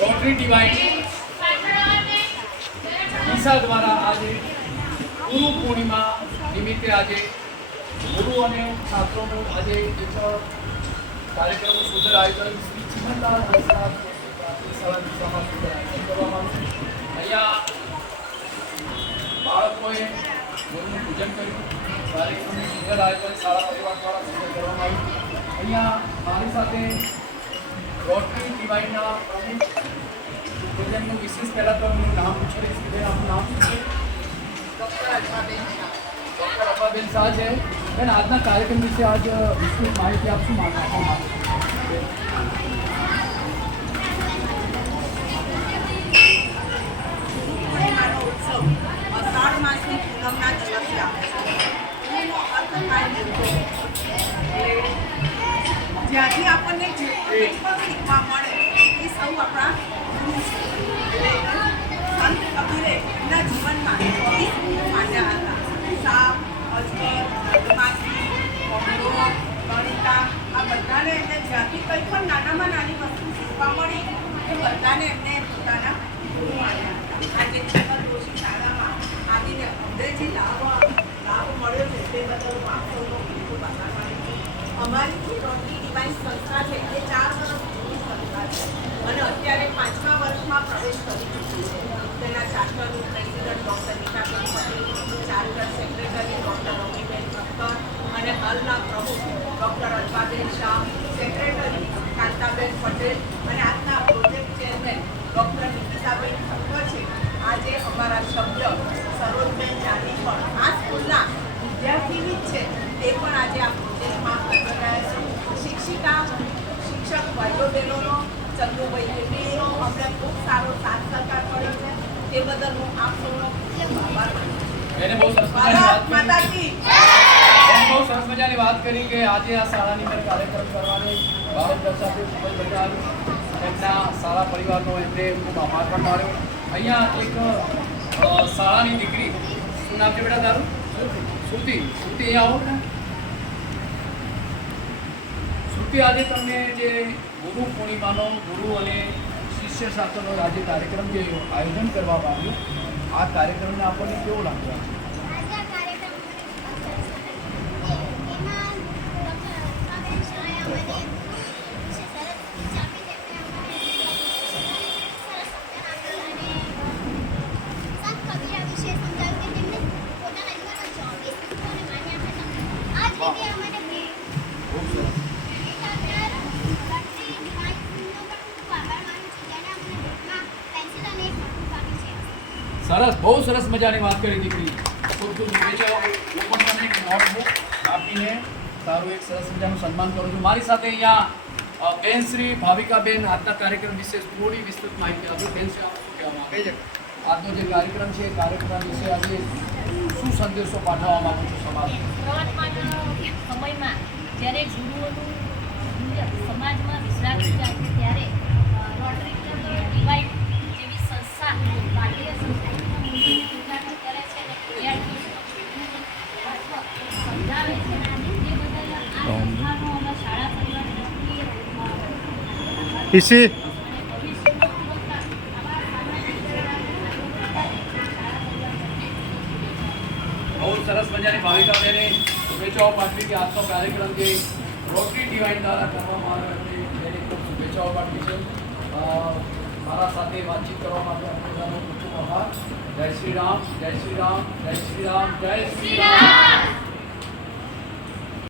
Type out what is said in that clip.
Rotary divine ઈસા દ્વારા આજે ગુરુ પૂર્ણિમા નિમિત્તે આજે ગુરુ અને છાત્રોનું આજે કાર્યક્રમનું સુંદર આયોજન શ્રી ચિમનલાલ પ્રસાદ શાળા સુંદર આયોજન કરવામાં આવ્યું. અહીંયા બાળકોએ ગુરુનું પૂજન કર્યું. કાર્યક્રમનું સુંદર આયોજન શાળા પરિવાર દ્વારા સુંદર કરવામાં આવ્યું. અહીંયા મારી સાથે રોટરી ડિવાઇનના પ્રમુખ ભોજનનું વિશેષ પહેલાં તો એમનું નામ પૂછી રહીશ કે આપનું નામ શું છે? ડૉક્ટર અપાબેન શાહ છે. બેન, આજના કાર્યક્રમ વિશે આજ વિસ્તૃત માહિતી આપશું માગવા જ્યાંથી આપણને જે શીખવા મળે એ સૌ આપણા ગુરુ છે. સંત કબીરે એમના જીવનમાં 24 ગુરુ માંડ્યા હતા. સાપ, અજગર, માખી, ભમરો, ગણિકા, આ બધાને એમને જ્યાંથી કંઈ પણ નાનામાં નાની વસ્તુ શીખવા મળી એ બધાને એમને પોતાના ગુરુ માંડ્યા હતા. આજે ચંદ્ર જોશી શાળામાં આવીને અમને જે લાભ મળ્યો છે તે બદલ હું આપ સૌનો ખૂબ ખૂબ આભાર માનું છું. અમારી જે રોટરી ડિવાઇન સંસ્થા છે એ 4 વર્ષ જૂની સંસ્થા છે અને અત્યારે 5મા વર્ષમાં પ્રવેશ કરી ચૂકી છે. તેના ચાર્ટરનું president doctor Nitaben Patel, charter secretary doctor Ramiben Thakkar અને હાલના પ્રમુખ ડૉક્ટર અલ્પાબેન શાહ, સેક્રેટરી કાંતાબેન પટેલ અને આજના project chairman doctor Nikitaben Thakkar છે. આજે અમારા સભ્ય સરોજબેન જાની પણ આ સ્કૂલના વિદ્યાર્થીની જ છે. તે પણ આજે આ પ્રોજેક્ટમાં હાજર રહ્યા છે. શિક્ષિકા શિક્ષક ભાઈઓ બહેનોનો ચંદુભાઈ રેડ્ડીનો અમને ખૂબ સારો સાથ સહકાર મળ્યો છે. તે બદલ હું આપ સૌનો ખૂબ આભાર માનું છું. બહુ સરસ મજાની વાત કરી કે આજે આ શાળાની અંદર કાર્યક્રમ કરવાની ભારત દર્શાવતી ખૂબ જ મજા આવી. એમના શાળા પરિવારનો એમને ખૂબ આભાર પણ માન્યો. અહીંયા એક શાળાની દીકરી, શું નામ છે બેટા તારું? શ્રુતિ. શ્રુતિ, અહીંયા આવો ને. શ્રુતિ, આજે તમને જે ગુરુ પૂર્ણિમાનો ગુરુ અને શિષ્ય સાથેનો આજે કાર્યક્રમ જે આયોજન કરવામાં આવ્યું, આ કાર્યક્રમને આપણને કેવો લાગ્યો? સરસ, બહુ સરસ મજાની વાત કરી દીકરી. ખૂબ ખૂબ શુભેચ્છાઓ. હું પણ તમને એક નોટબુક આપીને સારું એક સરસ મજાનું સન્માન કરું છું. મારી સાથે અહીંયા બેન શ્રી ભાવિકાબેન આજના કાર્યક્રમ વિશે થોડી વિસ્તૃત માહિતી આપી. બેન શ્રી, આપ શું કહેવા માંગે છે? આજનો જે કાર્યક્રમ છે એ કાર્યક્રમ વિશે આજે શું સંદેશો પાઠવવા માંગુ છું સમાજ? સમયમાં જ્યારે ગુરુઓનું સમાજમાં વિશ્રાંતિ જાય છે ત્યારે રોટરી ક્લબ ડિવાઇન જેવી સંસ્થા ભારતીય સંસ્કૃતિના મૂલ્યોને ઉજાગર કરે છે અને વિદ્યાર્થીઓને સમજાવે છે. તે બદલ આ સંસ્થાનો અમે શાળા પરિવાર તરફથી બહુ સરસ મજાની ભાવિકાબેને શુભેચ્છાઓ પાઠવી કે આજનો કાર્યક્રમ જે રોટરી ડિવાઇન દ્વારા કરવામાં આવ્યો છે તેને ખૂબ શુભેચ્છાઓ પાઠવી છે. મારા સાથે વાતચીત કરવા માટે આપનો ખૂબ ખૂબ આભાર. જય શ્રી રામ, જય શ્રી રામ, જય શ્રી રામ, જય શ્રી રામ.